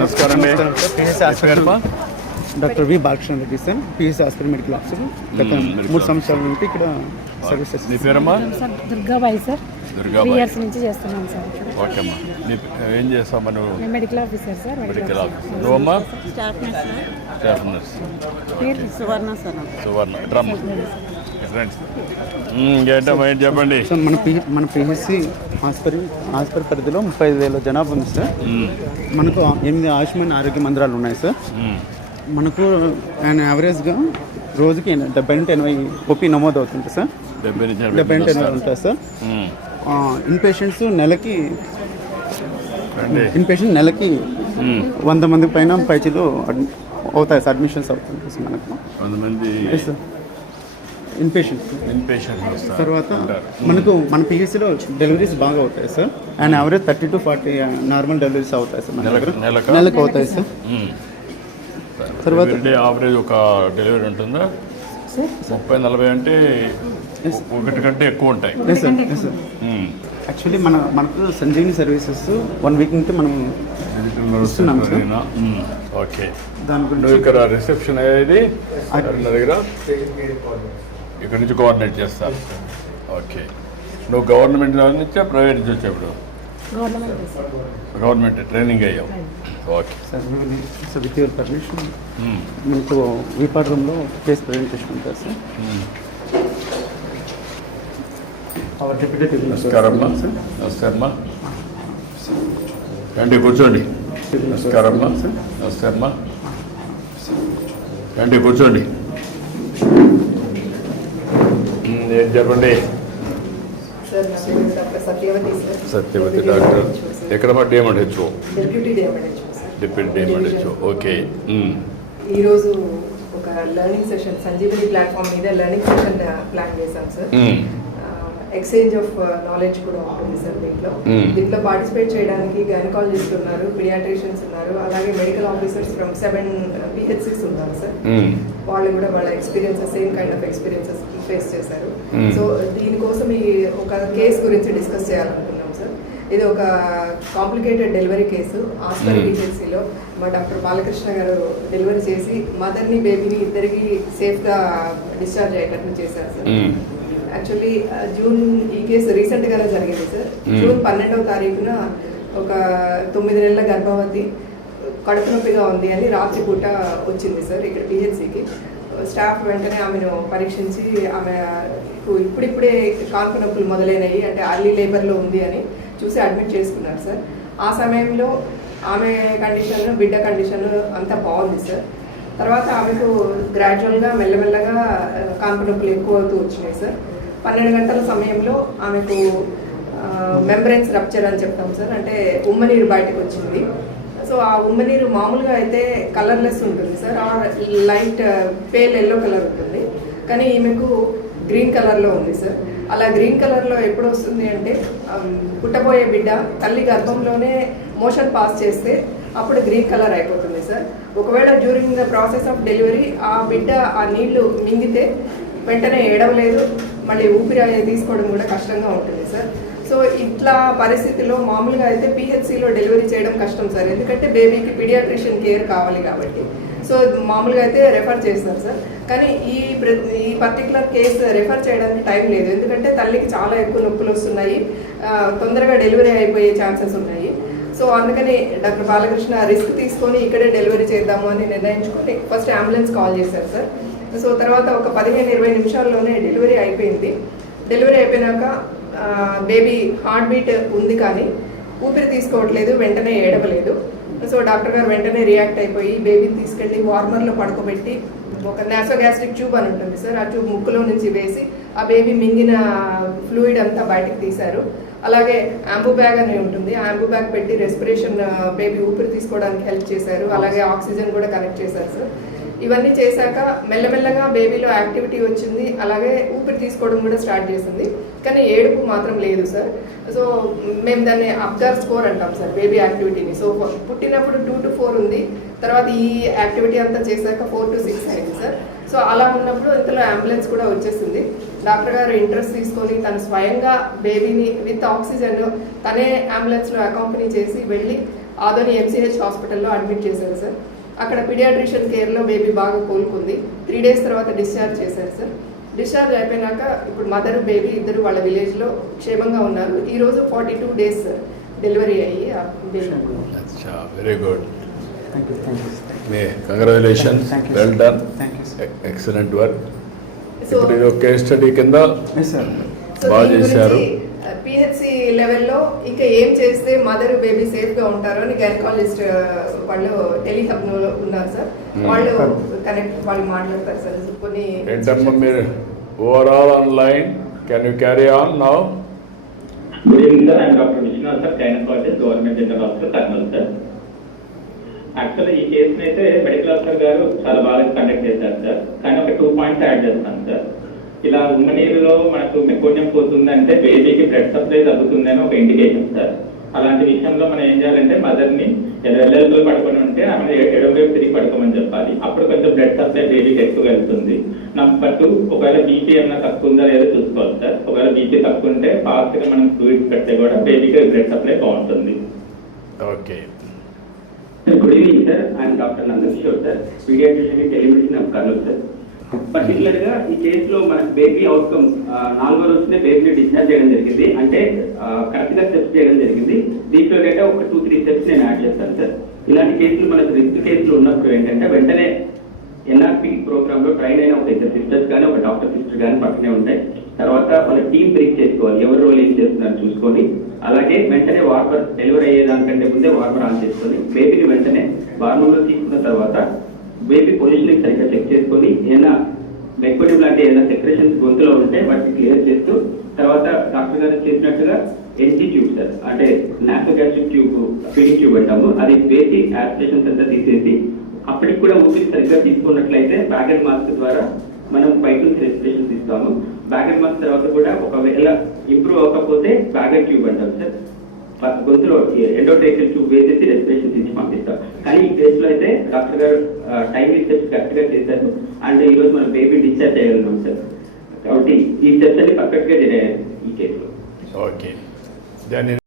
నమస్కారం doctor V Balakrishna Reddy sir, PSC hospital medical officer. గత 3 సంవత్సరాల నుండి ఇక్కడ సర్వీసెస్. నీ పేరమ్మా? దుర్గాబాయి సార్. దుర్గాబాయి. 3 years నుంచి చేస్తున్నాను సార్. ఓకేమ్మా. ఏం చేస్తామా నువ్వు? Medical officer sir. Medical officer. నువ్వమ్మా? Staff nurse. పేరు Suvarna sir. Suvarna. Drum friends ఏంటమ్మా, ఏంటి చెప్పండి. సార్ మన పిహెచ్సి హాస్పిటల్ పరిధిలో 35,000 జనాభా ఉంది సార్. మనకు 8 ఆయుష్మాన్ ఆరోగ్య మందిరాలు ఉన్నాయి సార్. మనకు యావరేజ్గా రోజుకి 70-80 ఓపీ నమోదు అవుతుంది సార్. 70-80 ఉంటుంది సార్. ఇన్పేషెంట్స్ నెలకి 100 మంది పైన పైచీలు అవుతాయి సార్. అడ్మిషన్స్ అవుతుంది సార్ మనకు 100 మంది ఇన్పేషెంట్స్. తర్వాత మనకు మన పిహెచ్సిలో డెలివరీస్ బాగా అవుతాయి sir. And average 30 to 40 normal deliveries అవుతాయి సార్. మన దగ్గర నెలకు అవుతాయి సార్. తర్వాత యావరేజ్ ఒక డెలివరీ ఉంటుందా? 30-40 అంటే ఒకటి కంటే ఎక్కువ ఉంటాయి. యాక్చువల్లీ మనకు సంజీవిని సర్వీసెస్ 1 week నుంచి మనం ఇస్తున్నాం సార్. ఓకే. దాని గురించి ఇక్కడ రిసెప్షన్ అయ్యేది దగ్గర ఇక్కడ నుంచి కోఆర్డినేట్ చేస్తారు. ఓకే. నువ్వు గవర్నమెంట్ నుంచా ప్రైవేట్ నుంచి వచ్చేప్పుడు? గవర్నమెంట్ ట్రైనింగ్ అయ్యావు. Okay sir. With your permission మనకు వీపాడ్ రూమ్లో కేసు ప్రజెంటేషన్ ఉంటుంది సార్. నమస్కారమ్మా. నమస్కారమ్మా. రండి కూర్చోండి. నమస్కారమ్మా. నమస్కారమ్మా. రండి కూర్చోండి. ఏం చెప్పండి. సత్యవతి డాక్టర్. ఎక్కడమ్మా? డిఎంహెచ్ఓ. Deputy DMHO. ఓకే. ఈరోజు ఒక లెర్నింగ్ సెషన్ సంజీవని ప్లాట్ఫామ్ మీద లెర్నింగ్ సెషన్ ప్లాన్ చేశాం సార్. ఎక్స్చేంజ్ ఆఫ్ నాలెడ్జ్ కూడా ఉంటుంది సార్. దీంట్లో పార్టిసిపేట్ చేయడానికి గైనకాలజిస్ట్ ఉన్నారు, పీడియాట్రిషియన్స్ ఉన్నారు, అలాగే మెడికల్ ఆఫీసర్స్ ఫ్రమ్ 7 PHCs ఉన్నారు సార్. వాళ్ళు కూడా వాళ్ళ experiences same kind of experiences face చేశారు. సో దీనికోసం ఈ ఒక కేసు గురించి డిస్కస్ చేయాలనుకున్నాం సార్. ఇది ఒక కాంప్లికేటెడ్ డెలివరీ కేసు. హాస్పిటల్ PHCలో మా డాక్టర్ బాలకృష్ణ గారు డెలివరీ చేసి మదర్ని బేబీని ఇద్దరికి సేఫ్గా డిశ్చార్జ్ అయ్యేటట్టు చేశారు సార్. యాక్చువల్లీ ఈ కేసు రీసెంట్గానే జరిగింది సార్. జూన్ 12వ తారీఖున ఒక 9 నెలల గర్భవతి కడుపు నొప్పిగా ఉంది అని రాత్రి పూట వచ్చింది సార్ ఇక్కడ PHCకి. స్టాఫ్ వెంటనే ఆమెను పరీక్షించి ఆమె ఇప్పుడిప్పుడే కాన్పు నొప్పులు మొదలైనవి, అంటే అర్లీ లేబర్లో ఉంది అని చూసి అడ్మిట్ చేసుకున్నారు సార్. ఆ సమయంలో ఆమె కండిషన్, బిడ్డ కండిషన్ అంతా బాగుంది సార్. తర్వాత ఆమెకు గ్రాడ్యువల్గా మెల్లమెల్లగా కాన్పు నొప్పులు ఎక్కువ అవుతూ వచ్చినాయి సార్. 12 గంటల సమయంలో ఆమెకు మెంబ్రెన్స్ రప్చర్ అని చెప్తాం సార్, అంటే ఉమ్మనీరు బయటకు వచ్చింది. సో ఆ ఉమ్మనీరు మామూలుగా అయితే కలర్లెస్ ఉంటుంది sir, light pale yellow colour ఉంటుంది. కానీ ఈమెకు గ్రీన్ కలర్లో ఉంది సార్. అలా గ్రీన్ కలర్లో ఎప్పుడు వస్తుంది అంటే పుట్టబోయే బిడ్డ తల్లి గర్భంలోనే మోషన్ పాస్ చేస్తే అప్పుడు గ్రీన్ కలర్ అయిపోతుంది సార్. ఒకవేళ during the process of delivery ఆ బిడ్డ ఆ నీళ్లు మింగితే వెంటనే ఏడవలేదు, మళ్ళీ ఊపిరి తీసుకోవడం కూడా కష్టంగా ఉంటుంది సార్. సో ఇట్లా పరిస్థితిలో మామూలుగా అయితే PHCలో డెలివరీ చేయడం కష్టం సార్, ఎందుకంటే బేబీకి పీడియాట్రిషియన్ కేర్ కావాలి కాబట్టి. సో మామూలుగా అయితే రెఫర్ చేస్తారు సార్. కానీ ఈ పర్టికులర్ కేసు రెఫర్ చేయడానికి టైం లేదు, ఎందుకంటే తల్లికి చాలా ఎక్కువ నొప్పులు వస్తున్నాయి, తొందరగా డెలివరీ అయిపోయే ఛాన్సెస్ ఉన్నాయి. సో అందుకని డాక్టర్ బాలకృష్ణ రిస్క్ తీసుకొని ఇక్కడే డెలివరీ చేద్దాము అని నిర్ణయించుకొని ఫస్ట్ అంబులెన్స్ కాల్ చేశారు సార్. సో తర్వాత ఒక 15-20 నిమిషాల్లోనే డెలివరీ అయిపోయింది. డెలివరీ అయిపోయినాక బేబీ హార్ట్ బీట్ ఉంది కానీ ఊపిరి తీసుకోవట్లేదు, వెంటనే ఏడవలేదు. సో డాక్టర్ గారు వెంటనే రియాక్ట్ అయిపోయి బేబీని తీసుకెళ్ళి వార్మర్లో పడుకోబెట్టి ఒక నాసోగ్యాస్ట్రిక్ ట్యూబ్ అని ఉంటుంది సార్, ఆ ట్యూబ్ ముక్కులో నుంచి వేసి ఆ బేబీ మింగిన ఫ్లూయిడ్ అంతా బయటకు తీశారు. అలాగే యాంబు బ్యాగ్ అని ఉంటుంది, ఆ యాంబు బ్యాగ్ పెట్టి రెస్పిరేషన్ బేబీ ఊపిరి తీసుకోవడానికి హెల్ప్ చేశారు. అలాగే ఆక్సిజన్ కూడా కనెక్ట్ చేశారు సార్. ఇవన్నీ చేశాక మెల్లమెల్లగా బేబీలో యాక్టివిటీ వచ్చింది, అలాగే ఊపిరి తీసుకోవడం కూడా స్టార్ట్ చేసింది, కానీ ఏడుపు మాత్రం లేదు సార్. సో మేము దాన్ని అబ్జర్వ్ స్కోర్ అంటాం సార్ బేబీ యాక్టివిటీని. సో పుట్టినప్పుడు 2 to 4 ఉంది, తర్వాత ఈ యాక్టివిటీ అంతా చేశాక 4 to 6 అయింది సార్. సో అలా ఉన్నప్పుడు ఇంతలో అంబులెన్స్ కూడా వచ్చేసింది. డాక్టర్ గారు ఇంట్రెస్ట్ తీసుకొని తను స్వయంగా బేబీని విత్ ఆక్సిజన్ తనే అంబులెన్స్లో అకాంపనీ చేసి వెళ్ళి ఆదోని MCH హాస్పిటల్లో అడ్మిట్ చేశారు సార్. అక్కడ పీడియాట్రిషియన్ కేర్లో బేబీ బాగా కోలుకుంది. 3 డేస్ తర్వాత డిశ్చార్జ్ చేశారు సార్. డిశ్చార్జ్ అయిపోయినాక ఇప్పుడు మదర్ బేబీ ఇద్దరు వాళ్ళ విలేజ్లో క్షేమంగా ఉన్నారు. ఈరోజు 42 డేస్ డెలివరీ అయ్యి ఆ బేబీ. అచ్చా, very good. Thank you. May congratulations, Thank you, well sir. Done, Thank you, sir. Excellent work. So ఇప్పుడు ఇది కేస్ స్టడీ కింద ఎస్ సార్. బాగా చేశారు. PHC లెవెల్లో ఇంకా ఏం చేస్తే మదర్ బేబీ సేఫ్ గా ఉంటారో అని గైనకాలజిస్ట్ వాళ్ళు టెలిహబ్ ఉన్నారు సార్. వాళ్ళు వాళ్ళు మాట్లాడతారు సార్. కొన్ని ఏంటమ్మా మీరు overall online, can you carry on now? Good evening sir, I'm doctor Vishwanath sir, gynaecologist, government general hospital, Kurnool sir. Actually ఈ కేసుని అయితే మెడికల్ ఆఫీసర్ గారు చాలా బాగా కండక్ట్ చేశారు సార్. కానీ ఒక 2 పాయింట్స్ యాడ్ చేస్తాను సార్. ఇలా ఉమ్మనీరులో మనకు మెకోనియం పోతుందంటే బేబీకి బ్లడ్ సప్లై తగ్గుతుందని ఒక ఇండికేషన్ సార్. అలాంటి విషయంలో మనం ఏం చేయాలంటే మదర్ని ఎల్ఎల్బుల్ పడుకొని ఉంటే ఆమె ఎడమ వైపు తిరిగి పడుకోమని చెప్పాలి. అప్పుడు కొంచెం బ్లడ్ సప్లై బేబీకి ఎక్కువ వెళ్తుంది. నెంబర్ 2, ఒకవేళ బీపీ ఏమైనా తక్కువ ఉందా లేదో చూసుకోవాలి సార్. ఒకవేళ బీపీ తక్కువ ఉంటే ఫాస్ట్ గా మనం ఫ్లూయిడ్స్ పెడితే కూడా బేబీకి బ్లడ్ సప్లై బాగుంటుంది. Okay. Good evening sir, I'm doctor Nandakishore sir, paediatrician telemedicine of Kurnool sir. Particular గా ఈ కేసులో మనకు బేబీ అవుట్కమ్ 4వ రోజునే బేబీని డిశ్చార్జ్ చేయడం జరిగింది. అంటే కరెక్ట్ గా స్టెప్స్ చేయడం జరిగింది. దీంట్లో డేటా ఒక 2-3 స్టెప్స్ నేను యాడ్ చేస్తాను సార్. ఇలాంటి కేసులు మనకు రిస్క్ కేసులు ఉన్నప్పుడు ఏంటంటే వెంటనే NRP ప్రోగ్రామ్ లో ట్రైన్ అయిన ఒక 2 సిస్టర్స్ కానీ ఒక డాక్టర్ సిస్టర్ కానీ పక్కనే ఉంటాయి. తర్వాత వాళ్ళ టీమ్ బ్రేక్ చేసుకోవాలి, ఎవరి రోల్ ఏం చేస్తున్నారు చూసుకొని. అలాగే వెంటనే వార్మర్ డెలివరీ అయ్యేదానికంటే ముందే వార్మర్ ఆన్ చేసుకొని బేబీని వెంటనే వార్మర్లో తీసుకున్న తర్వాత బేబీ పొజిషనింగ్ సరిగ్గా చెక్ చేసుకొని ఏదైనా మెకోనియం లాంటి ఏదైనా సెక్రేషన్స్ గొంతులో ఉంటే వాటిని క్లియర్ చేస్తూ తర్వాత డాక్టర్ గారు చేసినట్టుగా NG ట్యూబ్ సార్, అంటే నాసోగాస్ట్రిక్ ట్యూబ్, ఫీడింగ్ ట్యూబ్ అంటాము, అది వేసి యాస్పిరేషన్స్ అంతా తీసేసి అప్పటికి కూడా ఊపిరి సరిగ్గా తీసుకున్నట్లయితే బ్యాగెడ్ మాస్క్ ద్వారా మనం బయట నుంచి రెస్పిరేషన్స్ ఇస్తాము. బ్యాగెడ్ మాస్క్ తర్వాత కూడా ఒకవేళ ఇంప్రూవ్ అవ్వకపోతే బ్యాగెడ్ ట్యూబ్ అంటాం సార్. గొంతులో ఎండోట్రేకియల్ ట్యూబ్ వేసేసి రెస్పిరేషన్స్ ఇచ్చి పంపిస్తాం. కానీ ఈ కేసులో అయితే డాక్టర్ గారు టైం స్టెప్స్ కరెక్ట్ గా చేశారు. అండ్ ఈ రోజు మనం బేబీ డిశ్చార్జ్ చేయగలుగుతాం సార్. కాబట్టి ఈ స్టెప్స్ అన్ని పర్ఫెక్ట్ గా జరిగాయి ఈ కేసులో. ఓకే. దాన్ని